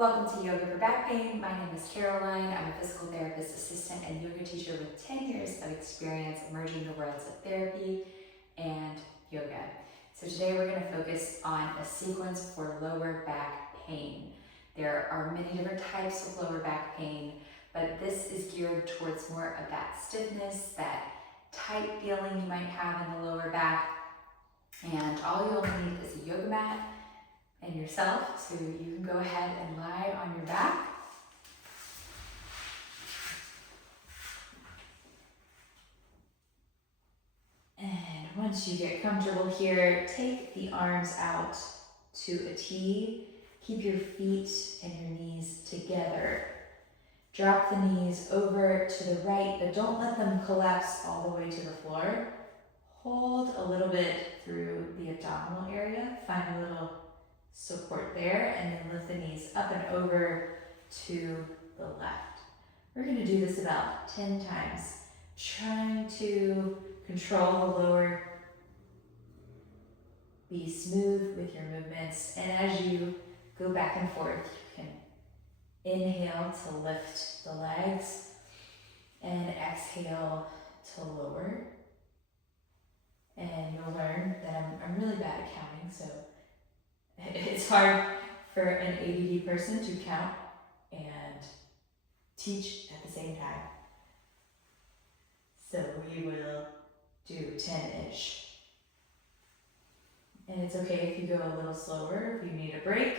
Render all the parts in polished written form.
Welcome to Yoga for Back Pain. My name is Caroline. I'm a physical therapist assistant and yoga teacher with 10 years of experience merging the worlds of therapy and yoga. So today we're going to focus on a sequence for lower back pain. There are many different types of lower back pain, but this is geared towards more of that stiffness, that tight feeling you might have in the lower back. And all you'll need is a yoga mat and yourself, so you can go ahead and lie on your back. And once you get comfortable here, take the arms out to a T. Keep your feet and your knees together. Drop the knees over to the right, but don't let them collapse all the way to the floor. Hold a little bit through the abdominal area. Find a little support there, and then lift the knees up and over to the left. We're going to do this about 10 times, trying to control the lower, be smooth with your movements, and as you go back and forth, you can inhale to lift the legs and exhale to lower. And you'll learn that I'm really bad at counting, so it's hard for an ADD person to count and teach at the same time. So we will do 10-ish. And it's okay if you go a little slower, if you need a break,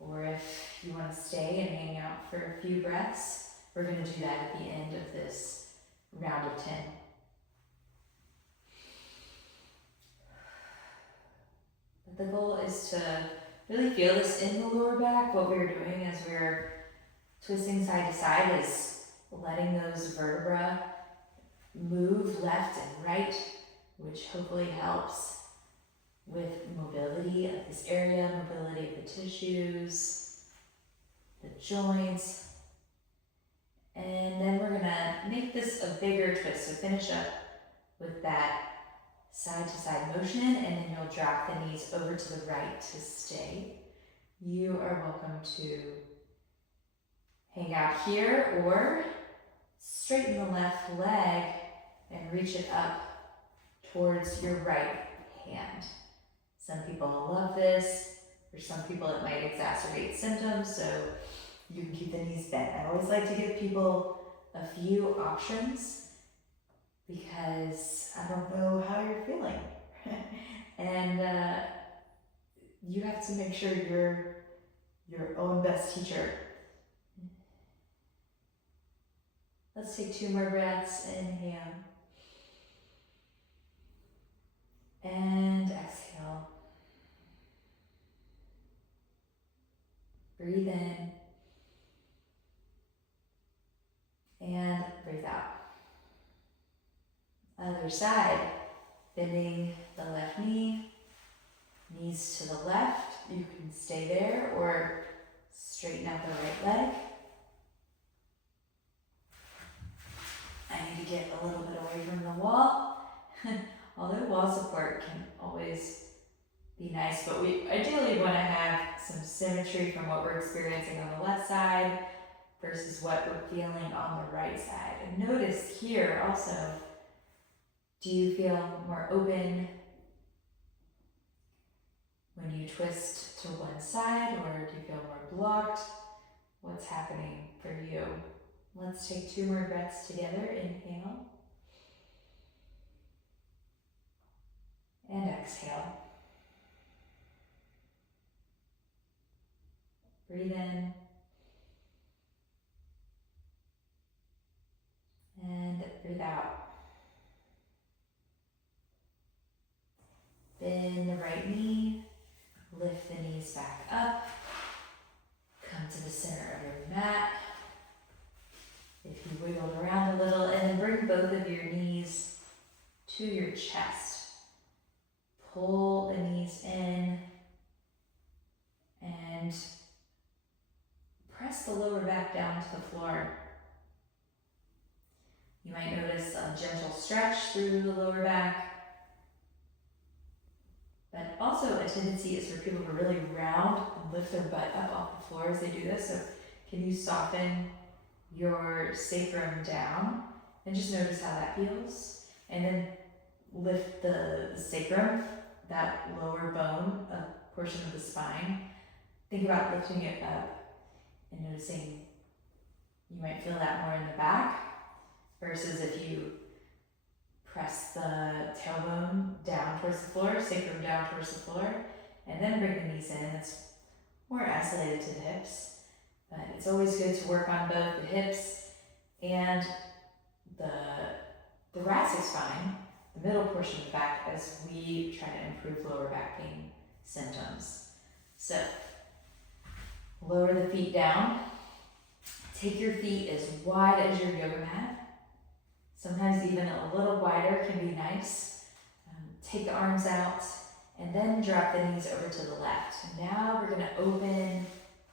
or if you want to stay and hang out for a few breaths. We're going to do that at the end of this round of 10. The goal is to really feel this in the lower back. What we're doing as we're twisting side to side is letting those vertebrae move left and right, which hopefully helps with mobility of this area, mobility of the tissues, the joints. And then we're gonna make this a bigger twist, so finish up with that side to side motion, and then you'll drop the knees over to the right to stay. You are welcome to hang out here or straighten the left leg and reach it up towards your right hand. Some people love this. For some people it might exacerbate symptoms, so you can keep the knees bent. I always like to give people a few options because I don't know how you're feeling. And you have to make sure you're your own best teacher. Let's take 2 more breaths. Inhale. And exhale. Breathe in. And breathe out. Other side, bending the left knee, knees to the left. You can stay there or straighten out the right leg. I need to get a little bit away from the wall. Although wall support can always be nice, but we ideally want to have some symmetry from what we're experiencing on the left side versus what we're feeling on the right side. And notice here also, do you feel more open when you twist to one side, or do you feel more blocked? What's happening for you? Let's take 2 more breaths together. Inhale. And exhale. Breathe in. And breathe out. Bend the right knee, lift the knees back up, come to the center of your mat. If you wiggled around a little, and then bring both of your knees to your chest. Pull the knees in and press the lower back down to the floor. You might notice a gentle stretch through the lower back. But But also a tendency is for people to really round and lift their butt up off the floor as they do this. So can you soften your sacrum down and just notice how that feels? And then lift the sacrum, that lower bone, a portion of the spine. Think about lifting it up and noticing you might feel that more in the back versus if you press the tailbone down towards the floor, sacrum down towards the floor, and then bring the knees in. It's more isolated to the hips, but it's always good to work on both the hips and the thoracic spine, the middle portion of the back, as we try to improve lower back pain symptoms. So, lower the feet down. Take your feet as wide as your yoga mat. Sometimes even a little wider can be nice. Take the arms out and then drop the knees over to the left. Now we're going to open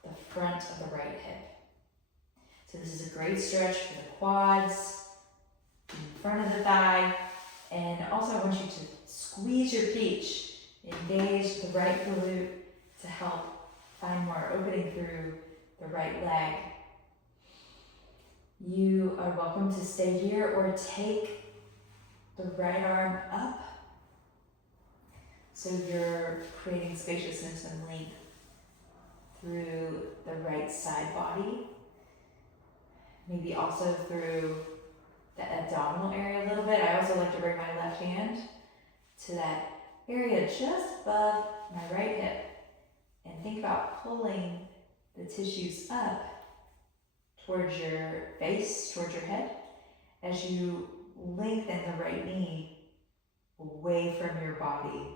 the front of the right hip. So this is a great stretch for the quads, in front of the thigh, and also I want you to squeeze your peach, engage the right glute to help find more opening through the right leg. You are welcome to stay here or take the right arm up so you're creating spaciousness and length through the right side body. Maybe also through the abdominal area a little bit. I also like to bring my left hand to that area just above my right hip and think about pulling the tissues up towards your face, towards your head, as you lengthen the right knee away from your body.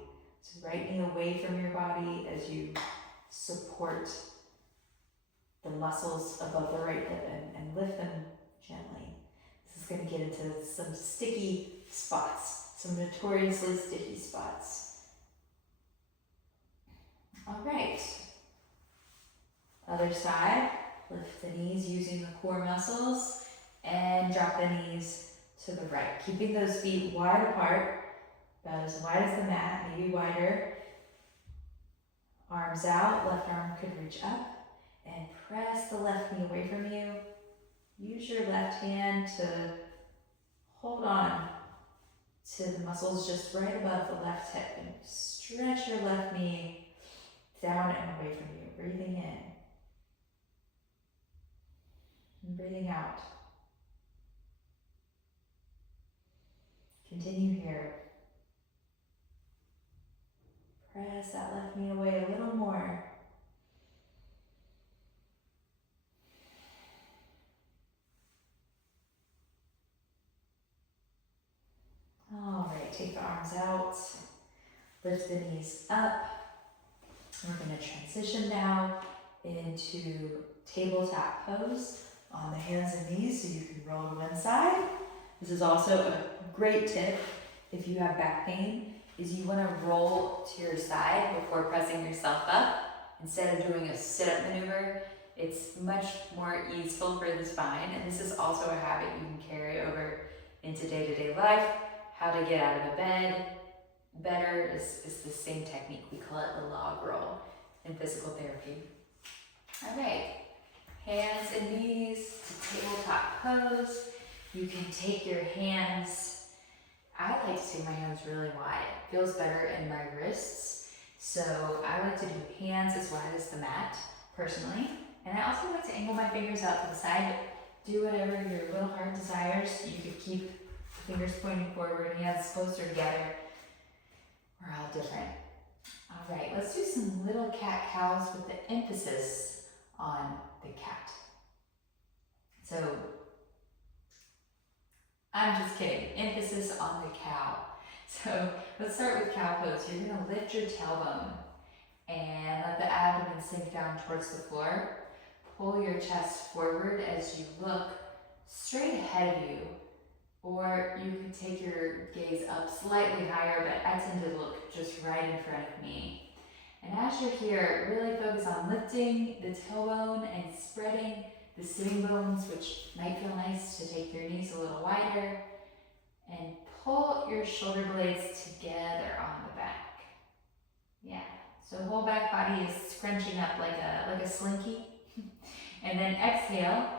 So right knee away from your body as you support the muscles above the right hip and lift them gently. This is going to get into some sticky spots, some notoriously sticky spots. All right. Other side. Lift the knees using the core muscles and drop the knees to the right. Keeping those feet wide apart, about as wide as the mat, maybe wider. Arms out, left arm could reach up and press the left knee away from you. Use your left hand to hold on to the muscles just right above the left hip and stretch your left knee down and away from you. Breathing in. And breathing out. Continue here. Press that left knee away a little more. All right, take the arms out. Lift the knees up. We're going to transition now into tabletop pose on the hands and knees so you can roll to one side. This is also a great tip if you have back pain, is you want to roll to your side before pressing yourself up. Instead of doing a sit-up maneuver, it's much more easeful for the spine, and this is also a habit you can carry over into day-to-day life. How to get out of the bed better is the same technique. We call it the log roll in physical therapy. All right. Hands and knees to tabletop pose. You can take your hands, I like to take my hands really wide. It feels better in my wrists. So I like to do hands as wide as the mat, personally. And I also like to angle my fingers out to the side. Do whatever your little heart desires. You could keep the fingers pointing forward, hands closer together. We're all different. All right, let's do some little cat-cows with the emphasis on the cat. So, I'm just kidding, emphasis on the cow. So, let's start with cow pose. You're gonna lift your tailbone and let the abdomen sink down towards the floor. Pull your chest forward as you look straight ahead of you, or you can take your gaze up slightly higher, but I tend to look just right in front of me. And as you're here, really focus on lifting the tailbone and spreading the sitting bones, which might feel nice to take your knees a little wider, and pull your shoulder blades together on the back. Yeah. So whole back body is scrunching up like a slinky. And then exhale,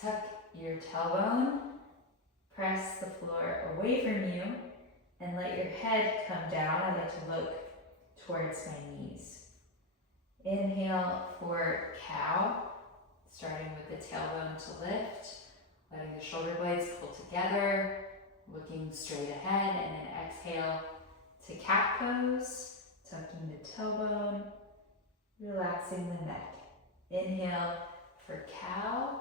tuck your tailbone, press the floor away from you, and let your head come down. I like to look towards my knees. Inhale for cow, starting with the tailbone to lift, letting the shoulder blades pull together, looking straight ahead, and then exhale to cat pose, tucking the tailbone, relaxing the neck. Inhale for cow,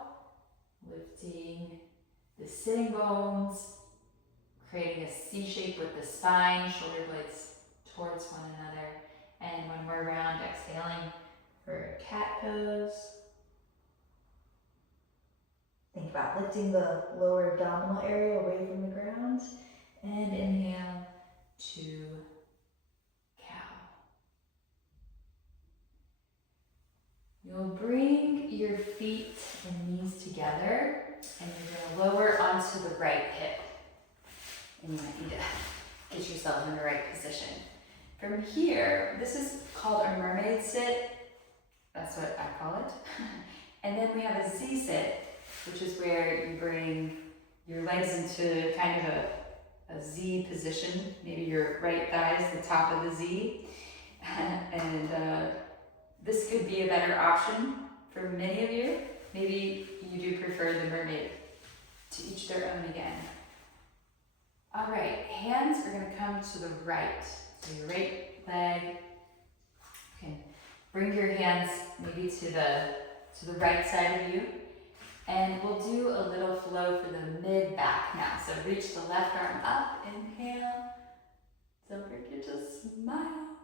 lifting the sitting bones, creating a C shape with the spine, shoulder blades towards one another. And when we're round, exhaling for cat pose. Think about lifting the lower abdominal area away from the ground. And inhale to cow. You'll bring your feet and knees together, and you're going to lower onto the right hip. And you might need to get yourself in the right position. From here, this is called a mermaid sit. That's what I call it. And then we have a Z sit, which is where you bring your legs into kind of a Z position. Maybe your right thigh is the top of the Z. And this could be a better option for many of you. Maybe you do prefer the mermaid. To each their own again. All right, hands are going to come to the right. So your right leg, you can bring your hands maybe to the right side of you. And we'll do a little flow for the mid back now. So reach the left arm up, inhale. Don't forget to smile.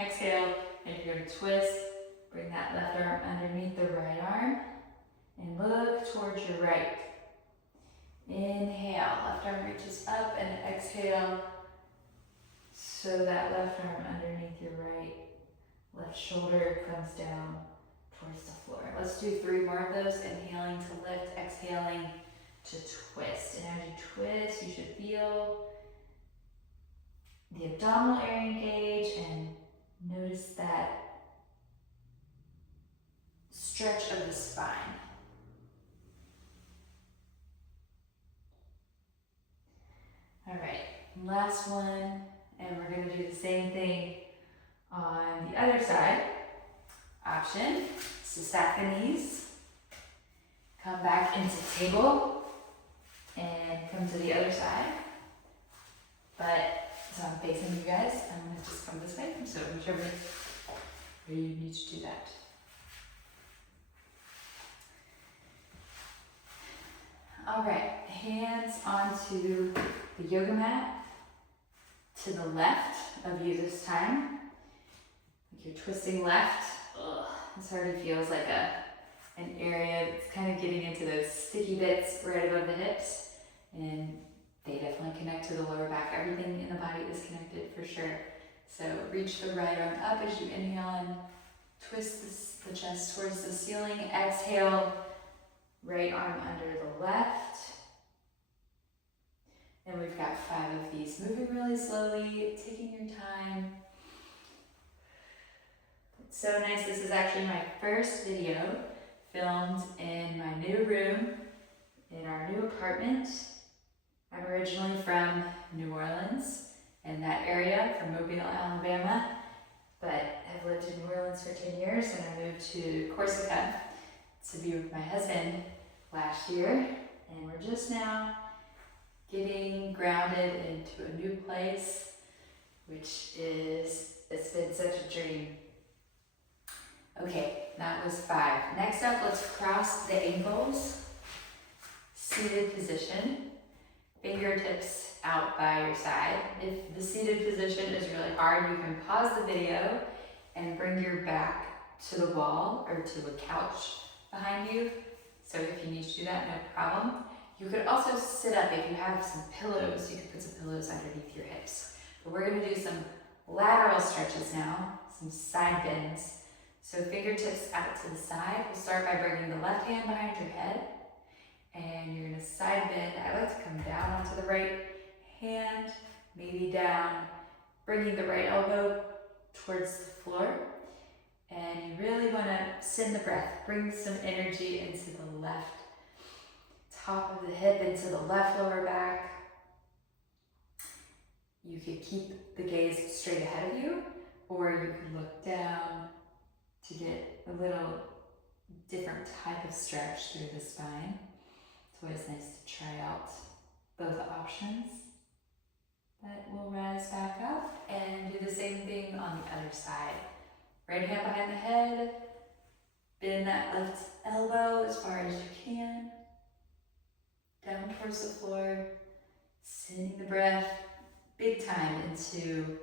Exhale, and you're going to twist. Bring that left arm underneath the right arm. And look towards your right. Inhale, left arm reaches up, and exhale. So that left arm underneath your right, left shoulder comes down towards the floor. Let's do 3 more of those. Inhaling to lift, exhaling to twist. And as you twist, you should feel the abdominal area engage and notice that stretch of the spine. All right, last one, and we're going to do the same thing on the other side. Option is to stack the knees, come back into table, and come to the other side. But, so I'm facing you guys, I'm going to just come this way, so whichever way you need to do that. All right, hands onto the yoga mat to the left of you this time. Like you're twisting left. Ugh, this already feels like an area that's kind of getting into those sticky bits right above the hips. And they definitely connect to the lower back. Everything in the body is connected for sure. So reach the right arm up as you inhale and twist the chest towards the ceiling. Exhale, right arm under the left. And we've got 5 of these. Moving really slowly, taking your time. It's so nice. This is actually my first video filmed in my new room in our new apartment. I'm originally from New Orleans in that area, from Mobile, Alabama, but I've lived in New Orleans for 10 years and I moved to Corsica to be with my husband last year, and we're just now getting grounded into a new place, it's been such a dream. Okay, that was 5. Next up, let's cross the ankles, seated position, fingertips out by your side. If the seated position is really hard, you can pause the video and bring your back to the wall or to a couch behind you. So if you need to do that, no problem. You could also sit up. If you have some pillows, you could put some pillows underneath your hips. But we're going to do some lateral stretches now, some side bends. So fingertips out to the side. We'll start by bringing the left hand behind your head. And you're going to side bend. I like to come down onto the right hand, maybe down, bringing the right elbow towards the floor. And you really want to send the breath, bring some energy into the left top of the hip, into the left lower back. You could keep the gaze straight ahead of you, or you could look down to get a little different type of stretch through the spine. It's always nice to try out both options. But we'll rise back up and do the same thing on the other side. Right hand behind the head, bend that left elbow as far as you can, down towards the floor, sending the breath big time into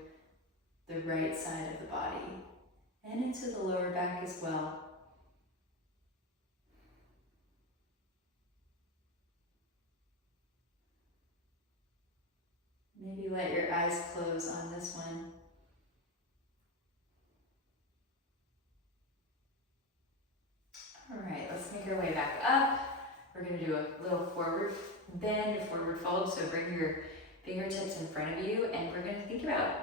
the right side of the body and into the lower back as well. Maybe let your eyes close on this one. All right, let's make our way back up. We're going to do a little forward bend, forward fold. So bring your fingertips in front of you, and we're going to think about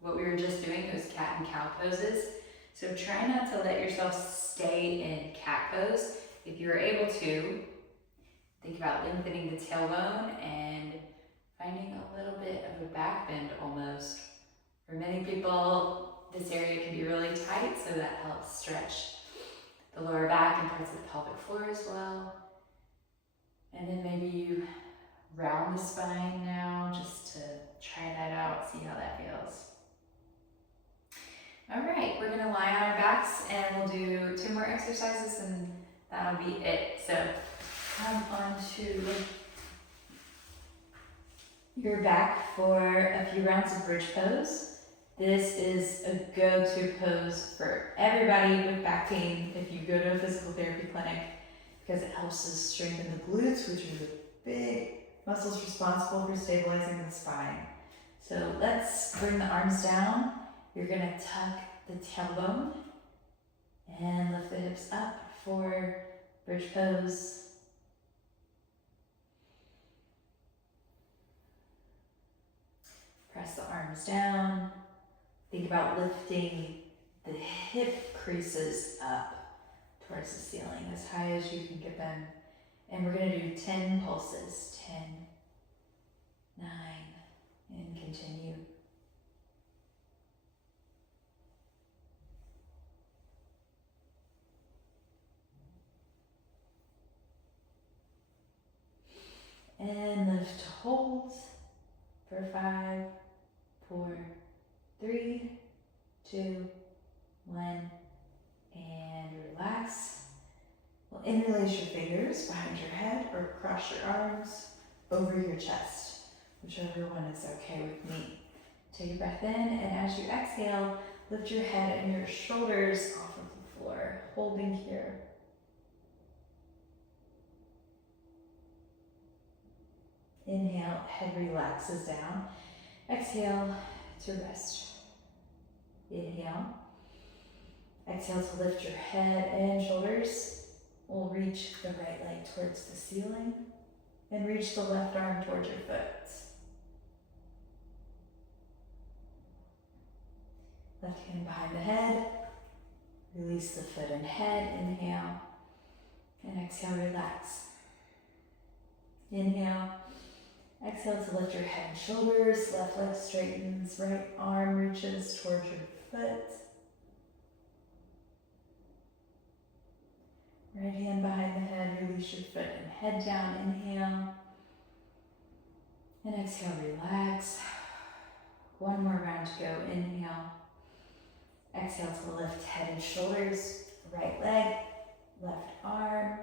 what we were just doing, those cat and cow poses. So try not to let yourself stay in cat pose. If you're able to, think about lengthening the tailbone and finding a little bit of a back bend almost. For many people, this area can be really tight, so that helps stretch the lower back and parts of the pelvic floor as well. And then maybe you round the spine now, just to try that out, see how that feels. All right, we're gonna lie on our backs and we'll do 2 more exercises and that'll be it. So come onto your back for a few rounds of bridge pose. This is a go-to pose for everybody with back pain if you go to a physical therapy clinic, because it helps us strengthen the glutes, which are the big muscles responsible for stabilizing the spine. So let's bring the arms down. You're gonna tuck the tailbone and lift the hips up for bridge pose. Press the arms down. Think about lifting the hip creases up towards the ceiling, as high as you can get them. And we're gonna do 10 pulses. 10, 9, and continue. And lift to hold for 5, 4, 3, 2, 1, and relax. Well, interlace your fingers behind your head or cross your arms over your chest, whichever one is okay with me. Take a breath in, and as you exhale, lift your head and your shoulders off of the floor, holding here. Inhale, head relaxes down. Exhale to rest. Inhale. Exhale to lift your head and shoulders. We'll reach the right leg towards the ceiling and reach the left arm towards your foot. Left hand behind the head. Release the foot and head. Inhale. And exhale, relax. Inhale. Exhale to lift your head and shoulders. Left leg straightens. Right arm reaches towards your foot. Right hand behind the head, release your foot and head down. Inhale. And exhale, relax. One more round to go. Inhale. Exhale to lift head and shoulders. Right leg, left arm.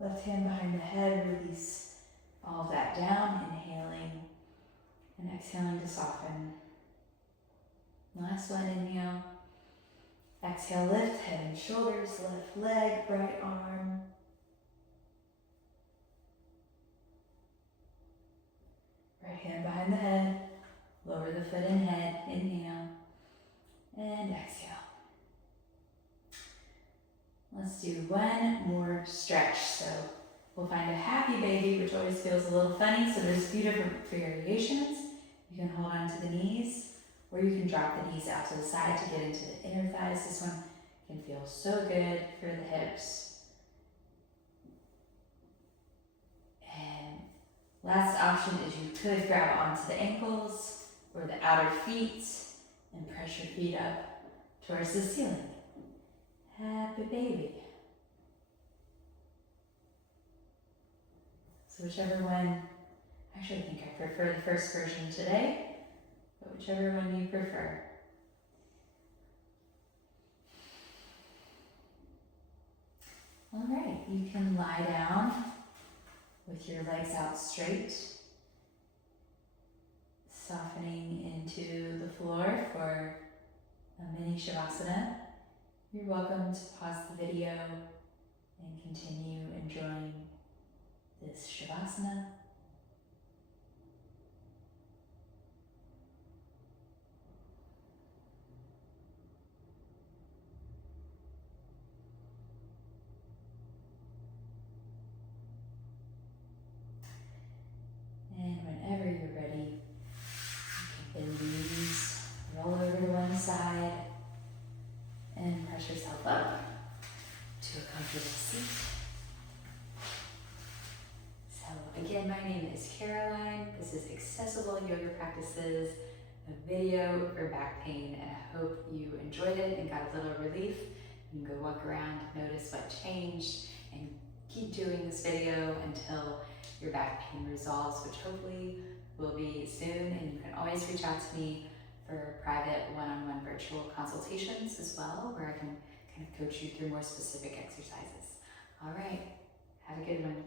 Left hand behind the head, release all of that down. Inhaling and exhaling to soften. Last one, inhale. Exhale, lift head and shoulders, left leg, right arm. Right hand behind the head, lower the foot and head, inhale, and exhale. Let's do one more stretch. So We'll find a happy baby, which always feels a little funny, so there's a few different variations. You can hold on to the knees, or you can drop the knees out to the side to get into the inner thighs. This one can feel so good for the hips. And last option is you could grab onto the ankles or the outer feet and press your feet up towards the ceiling. Happy baby. So whichever one, actually I think I prefer the first version today, but whichever one you prefer. All right, you can lie down with your legs out straight, softening into the floor for a mini Shavasana. You're welcome to pause the video and continue enjoying this Shavasana. And whenever you're ready, you can bend the knees, roll over to one side, and press yourself up to a comfortable seat. So again, my name is Caroline. This is Accessible Yoga Practices, a video for back pain, and I hope you enjoyed it and got a little relief. You can go walk around, notice what changed, and keep doing this video until your back pain resolves, which hopefully will be soon. And you can always reach out to me for private one-on-one virtual consultations as well, where I can kind of coach you through more specific exercises. All right, have a good one.